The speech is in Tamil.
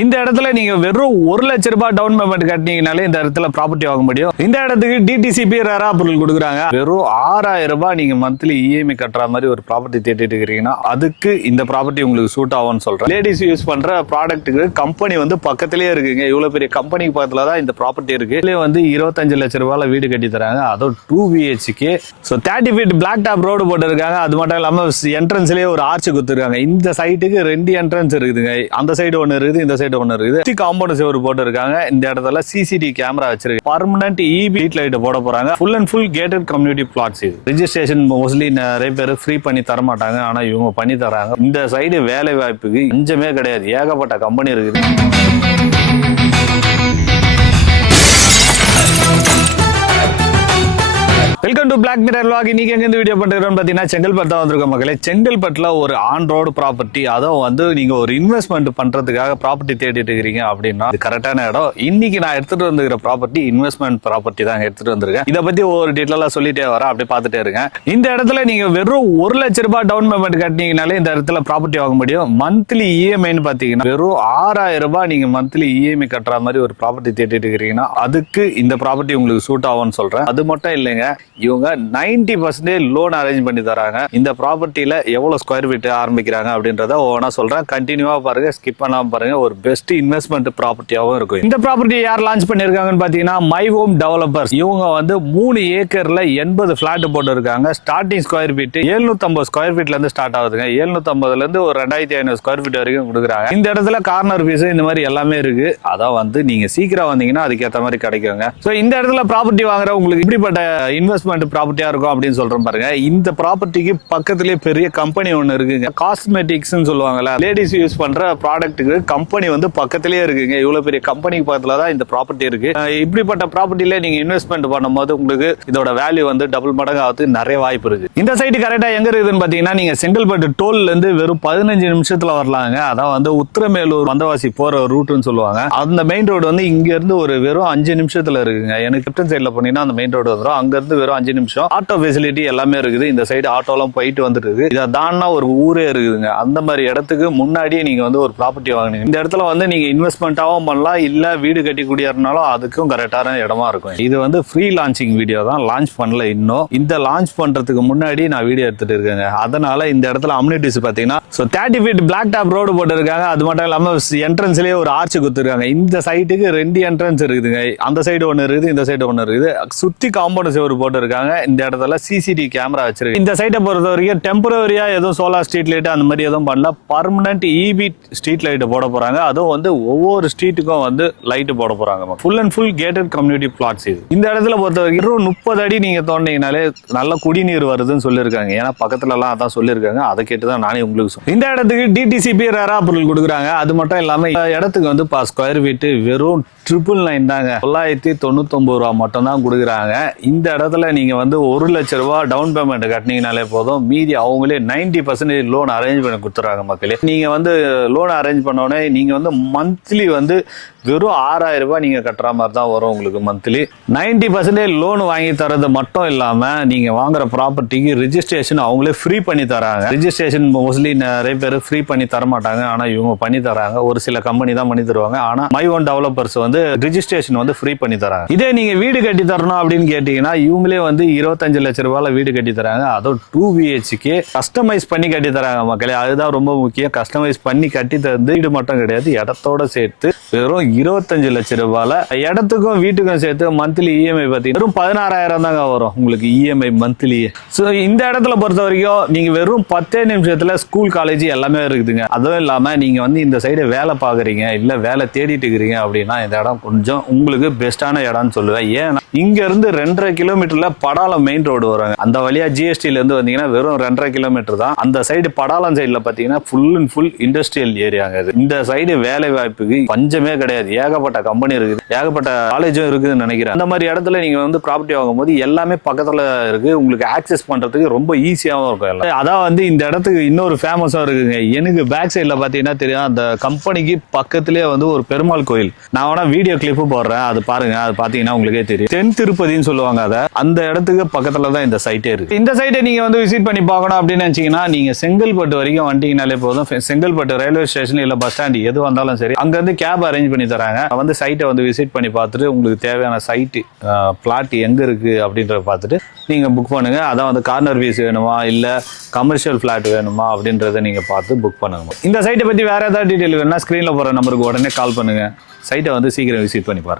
இந்த இடத்துல நீங்க வெறும் 1 லட்ச ரூபாய் டவுன் பேமெண்ட் கட்டினீங்கனாலே இந்த இடத்துல ப்ராப்பர்ட்டி வாங்க முடியும். இந்த இடத்துக்கு டிடிசிபி ரேரா பொருள் கொடுக்குறாங்க. வெறும் 6000 ரூபாய் நீங்க மந்த்லி இஎம்ஐ கட்டுற மாதிரி ஒரு ப்ராப்பர்ட்டி தேடிட்டு இருக்கீங்கன்னா அதுக்கு இந்த ப்ராப்பர்ட்டி உங்களுக்கு சூட் ஆகும்னு சொல்றேன். லேடிஸ் யூஸ் பண்ற ப்ராடக்ட்டுக்கு கம்பெனி வந்து பக்கத்திலேயே இருக்குங்க. இவ்வளவு பெரிய கம்பெனிக்கு பக்கத்துல தான் இந்த ப்ராப்பர்ட்டி இருக்கு. இதுல வந்து 25 லட்ச ரூபாய் வீடு கட்டி தராங்க. அதுவும் 2 BHK. So 30 feet block top road போட்டுருக்காங்க. அது மட்டும் இல்லாம என்ட்ரன்ஸ்லயே ஒரு ஆர்ச் கொடுத்துருக்காங்க. இந்த சைட்டுக்கு 2 என்ட்ரன்ஸ் இருக்குதுங்க. அந்த சைடு ஒன்னு இருக்குது, இந்த சைடு ஒன்னு இருக்குது. காம்பவுண்ட் செவர் போட்டுருக்காங்க. இந்த இடத்துல CCTV கேமரா வச்சிருக்கு. பர்மனன்ட் EB ஸ்ட்ரீட் லைட் போட போறாங்க. Full and full gated community flats. இது ரெஜிஸ்ட்ரேஷன் மோஸ்ட்லி நிறைய பேர் ஃப்ரீ பண்ணி தர மாட்டாங்க. ஆனா இவங்க பண்ணி தராங்க. இந்த சைடு வேலை வாய்ப்புக்கு கொஞ்சமே கிடையாது. ஏகப்பட்ட கம்பெனி இருக்குது. Welcome to black mirror vlog. இன்னைக்கு எங்க இந்த வீடியோ பண்றோம்னு பாத்தீங்கன்னா செங்கல்பட்டு தான் வந்திருக்கோம் மக்களே. செங்கல்பட்டுல ஒரு ஆன் ரோடு ப்ராப்பர்ட்டி, அதுவும் வந்து நீங்க ஒரு இன்வெஸ்ட்மெண்ட் பண்றதுக்காக ப்ராப்பர்ட்டி தேடிட்டு இருக்கீங்க அப்படின்னா இது கரெக்டான இடம். இன்னைக்கு நான் எடுத்துட்டு வந்துக்கிற ப்ராப்பர்ட்டி இன்வெஸ்ட்மெண்ட் ப்ராப்பர்ட்டி தான் எடுத்துட்டு வந்திருக்கேன். இதை பத்தி ஒரு டீட்டெயிலா சொல்லிட்டே வரேன், அப்படியே பார்த்துட்டே இருக்கேன். இந்த இடத்துல நீங்க வெறும் 1 லட்ச ரூபாய் டவுன் பேமெண்ட் கட்டினீங்கனாலே இந்த இடத்துல ப்ராப்பர்ட்டி வாங்க முடியும். மந்த்லி இஎம்ஐன்னு பாத்தீங்கன்னா வெறும் 6000 ரூபாய் நீங்க மந்த்லி இஎம்ஐ கட்டுற மாதிரி ஒரு ப்ராப்பர்ட்டி தேடிட்டு இருக்கீங்கன்னா அதுக்கு இந்த ப்ராப்பர்ட்டி உங்களுக்கு சூட் ஆகும்னு சொல்றேன். அது மட்டும் இல்லைங்க, இவங்க 90% லோன் அரேஞ்ச் பண்ணி தராங்க. இந்த ப்ராப்பர்ட்டியில எவ்வளவு ஸ்கொயர் ஃபீட் ஆரம்பிக்கிறாங்க அப்படின்றத ஒவ்வொன்றா சொல்றேன். கண்டினியூவா பாருங்க, ஸ்கிப் பண்ணாம பாருங்க. ஒரு பெஸ்ட் இன்வெஸ்ட்மெண்ட் ப்ராப்பர்ட்டியாவும் இருக்கும். இந்த ப்ராப்பர்ட்டி யார் லான்ச் பண்ணிருக்காங்கன்னு பாத்தீங்கன்னா மை ஹோம் டெவலப்பர்ஸ். இவங்க வந்து 3 ஏக்கர்ல 80 பிளாட் போட்டு இருக்காங்க. ஸ்டார்டிங் ஸ்கொயர் ஃபீட் 750 ஸ்கொயர் ஃபீட்ல இருந்து ஸ்டார்ட் ஆகுதுங்க. 750ல இருந்து ஒரு 2500 ஸ்கொயர் ஃபீட் வரைக்கும் கொடுக்குறாங்க. இந்த இடத்துல கார்னர் பீஸ் இந்த மாதிரி எல்லாமே இருக்கு. அதான் வந்து நீங்க சீக்கிரம் வந்தீங்கன்னா அதுக்கேற்ற மாதிரி கிடைக்குங்க. சோ இந்த இடத்துல ப்ராப்பர்ட்டி வாங்குற உங்களுக்கு இப்படிப்பட்ட இன்வெஸ்ட்மெண்ட் ப்ராப்பர்ட்டியா இருக்கும் அப்படின்னு சொல்றேன் பாருங்க. இந்த ப்ராப்பர்ட்டிக்கு பக்கத்திலேயே பெரிய கம்பெனி ஒன்னு இருக்குங்க. காஸ்மெட்டிக்ஸ் சொல்லுவாங்கல்ல, லேடிஸ் யூஸ் பண்ற ப்ராடக்ட்டுக்கு கம்பெனி வந்து பக்கத்திலேயே இருக்குங்க. இவ்வளவு பெரிய கம்பெனிக்கு பக்கத்துல தான் இந்த ப்ராப்பர்ட்டி இருக்கு. இப்படிப்பட்ட ப்ராப்பர்ட்டில நீங்க இன்வெஸ்ட்மெண்ட் பண்ணும்போது உங்களுக்கு இதோட வேல்யூ வந்து டபுள் மடங்கு ஆகுது நிறைய வாய்ப்பு இருக்கு. இந்த சைட் கரெக்டா எங்க இருக்குதுன்னு பாத்தீங்கன்னா நீங்க செங்கல்பட்டு டோல்ல இருந்து வெறும் 15 நிமிஷத்துல வரலாங்க. அதான் வந்து உத்திரமேலூர் வந்தவாசி போற ரூட்னு சொல்லுவாங்க. அந்த மெயின் ரோடு வந்து இங்க இருந்து ஒரு வெறும் 5 நிமிஷத்துல இருக்குங்க. எனக்கு லெஃப்ட் சைட்ல போனீங்கன்னா அந்த மெயின் ரோடு வந்துடும். அங்க இருந்து வெறும் 5 நிமிஷம். ஆட்டோ ஃபெசிலிட்டி எல்லாமே இருக்குது. இந்த சைடு ஆட்டோலாம் போயிட்டு வந்துட்டு இருக்கு. இதை தாண்டா ஒரு ஊரே இருக்குதுங்க. அந்த மாதிரி இடத்துக்கு முன்னாடியே நீங்க வந்து ஒரு ப்ராப்பர்ட்டி வாங்கினீங்க. இந்த இடத்துல வந்து நீங்க இன்வெஸ்ட்மெண்ட்டாவும் பண்ணலாம், இல்ல வீடு கட்டி குடியேறினாலும் அதுக்கும் கரெக்டான இடமா இருக்கும். இது வந்து ஃப்ரீ லான்ச்சிங் வீடியோ தான், லான்ச் பண்ணல இன்னும். இந்த லான்ச் பண்றதுக்கு முன்னாடி நான் வீடியோ எடுத்துட்டு இருக்கேங்க. அதனால இந்த இடத்துல அம்யூனிட்டிஸ் பாத்தீங்கன்னா 30 ஃபீட் பிளாக் டாப் ரோடு போட்டு இருக்காங்க. அது மட்டும் இல்லாம என்ட்ரன்ஸ்லயே ஒரு ஆர்ச் கொடுத்துருக்காங்க. இந்த சைட்டுக்கு 2 என்ட்ரன்ஸ் இருக்குதுங்க. அந்த சைடு ஒன்னு இருக்குது, இந்த சைடு ஒன்னு இருக்குது. சுத்தி காம்பவுண்ட் செவர் போட்டு இருக்காங்க. இந்த இடத்துல CCTV கேமரா வச்சிருக்கு. இந்த சைட்டை பொறுத்த வரைக்கும் டெம்பரரியா எதுவும் சோலார் ஸ்ட்ரீட் லைட் அந்த மாதிரி எதுவும் பண்ணல. பர்மனன்ட் EB ஸ்ட்ரீட் லைட் போட போறாங்க. அதுவும் வந்து ஒவ்வொரு ஸ்ட்ரீட்டுக்கும் வந்து லைட் போட போறாங்க. Full and full gated community flats. இது இந்த இடத்துல பொறுத்த வரைக்கும் 30 அடி நீங்க தோண்டிங்கனாலே நல்ல குடிநீர் வருதுன்னு சொல்லியிருக்காங்க. ஏன்னா பக்கத்துல எல்லாம் அதான் சொல்லியிருக்காங்க. அதை கேட்டுதான் நானே உங்களுக்கு சொல்றேன். இந்த இடத்துக்கு டிடிசிபி ரேரா பொருள் கொடுக்குறாங்க. அது மட்டும் இல்லாம இடத்துக்கு வந்து ஸ்கொயர் ஃபீட் வெறும் 999 தாங்க. 999 ரூபா மட்டும் தான் கொடுக்குறாங்க. இந்த இடத்துல நீங்க வந்து 1 லட்ச ரூபாய் டவுன் பேமெண்ட் கட்டினீங்கனாலே போதும். மீதி அவங்களே 90% லோன் அரேஞ்ச் பண்ணி கொடுத்துறாங்க மக்களே. நீங்க வந்து லோன் அரேஞ்ச் பண்ணோடனே நீங்க வந்து மந்த்லி வந்து வெறும் 6000 ரூபாய் நீங்க கட்டுற மாதிரி தான் வரும் உங்களுக்கு மந்த்லி. 90% லோன் வாங்கி தரது மட்டும் இல்லாம நீங்க வாங்குற ப்ராப்பர்ட்டிக்கு ரெஜிஸ்ட்ரேஷன் அவங்களே ஃப்ரீ பண்ணி தராங்க. ரெஜிஸ்ட்ரேஷன் மோஸ்ட்லி நிறைய பேர் ஃப்ரீ பண்ணி தர மாட்டாங்க. ஆனா இவங்க பண்ணி தராங்க. ஒரு சில கம்பெனி தான் பண்ணி தருவாங்க. ஆனா மை ஓன் டெவலப்பர்ஸ் வந்து ரெஜிஸ்ட்ரேஷன் வந்து ஃப்ரீ பண்ணி தராங்க. இதே நீங்க வீடு கட்டி தரணும் அப்படின்னு கேட்டீங்கன்னா இவங்களே வந்து 25 லட்ச ரூபாய் வீடு கட்டி தராங்க. அதுவும் 2 BHK கஸ்டமைஸ் பண்ணி கட்டி தராங்க மக்களே. அதுதான் ரொம்ப முக்கியம். கஸ்டமைஸ் பண்ணி கட்டி தந்து வீடு மட்டும் கிடையாது, இடத்தோட சேர்த்து வெறும் 25 லட்ச ரூபாய். இடத்துக்கும் வீட்டுக்கும் சேர்த்து மந்த்லி இஎம்ஐ பார்த்தீங்கன்னா வெறும் 16000 தாங்க வரும் உங்களுக்கு இஎம்ஐ மந்த்லி. ஸோ இந்த இடத்துல பொறுத்த வரைக்கும் நீங்க வெறும் 10 நிமிஷத்துல ஸ்கூல் காலேஜ் எல்லாமே இருக்குதுங்க. அதுவும் இல்லாம நீங்க வந்து இந்த சைடு வேலை பாக்குறீங்க, இல்ல வேலை தேடிட்டு இருக்கிறீங்க அப்படின்னா இந்த இடம் கொஞ்சம் உங்களுக்கு பெஸ்டான இடம்னு சொல்லுவேன். ஏன்னா இங்க இருந்து 2.5 கிலோமீட்டர்ல படாலம் மெயின் ரோடு வராங்க. அந்த வழியா ஜிஎஸ்டில இருந்து வந்தீங்கன்னா வெறும் 2.5 கிலோமீட்டர் தான். அந்த சைடு படாலம் சைடுல பாத்தீங்கன்னா ஃபுல் அண்ட் ஃபுல் இண்டஸ்ட்ரியல் ஏரியாங்க. இந்த சைடு வேலை வாய்ப்புக்கு பஞ்சமே கிடையாது. ஏகப்பட்ட கம்பெனி இருக்குது, ஏகப்பட்ட காலேஜும் இருக்குதுன்னு நினைக்கிறேன். அந்த மாதிரி இடத்துல நீங்க வந்து ப்ராப்பர்ட்டி வாங்கும்போது எல்லாமே பக்கத்துல இருக்கு. உங்களுக்கு ஆக்சஸ் பண்றதுக்கு ரொம்ப ஈஸியாவும் இருக்கும். அதான் வந்து இந்த இடத்துக்கு இன்னொரு ஃபேமஸும் இருக்குங்க. எனக்கு பேக் சைட்ல பாத்தீங்கன்னா தெரியும், அந்த கம்பெனிக்கு பக்கத்திலேயே வந்து ஒரு பெருமாள் கோயில். நான் வேணா வீடியோ கிளிப்பு போடுறேன், அது பாருங்க. அது பாத்தீங்கன்னா உங்களுக்கே தெரியும். தென் திருப்பதின்னு சொல்லுவாங்க. அதை அந்த இடத்துக்கு பக்கத்துல தான் இந்த சைட்டே இருக்கு. இந்த சைட்டை நீங்க வந்து விசிட் பண்ணி பார்க்கணும் அப்படின்னு நினைச்சீங்கன்னா நீங்க செங்கல்பட்டு வரைக்கும் வந்துட்டீங்கனாலே போதும். செங்கல்பட்டு ரயில்வே ஸ்டேஷன் இல்ல பஸ் ஸ்டாண்ட் எது வந்தாலும் சரி, அங்க இருந்து கேப் அரேஞ்ச் பண்ணி தராங்க. வந்து சைட்டை வந்து விசிட் பண்ணி பார்த்துட்டு உங்களுக்கு தேவையான சைட்டு பிளாட் எங்க இருக்கு அப்படின்றத பார்த்துட்டு நீங்க புக் பண்ணுங்க. அதான் வந்து கார்னர் பீஸ் வேணுமா இல்ல கமர்ஷியல் பிளாட் வேணுமா அப்படின்றத நீங்க பார்த்து புக் பண்ணுங்க. இந்த சைட்டை பத்தி வேற ஏதாவது டீடைல் வேணும்னா ஸ்கிரீன்ல போற நம்பருக்கு உடனே கால் பண்ணுங்க. சைட்டை வந்து சீக்கிரம் விசிட் பண்ணி பாருங்க.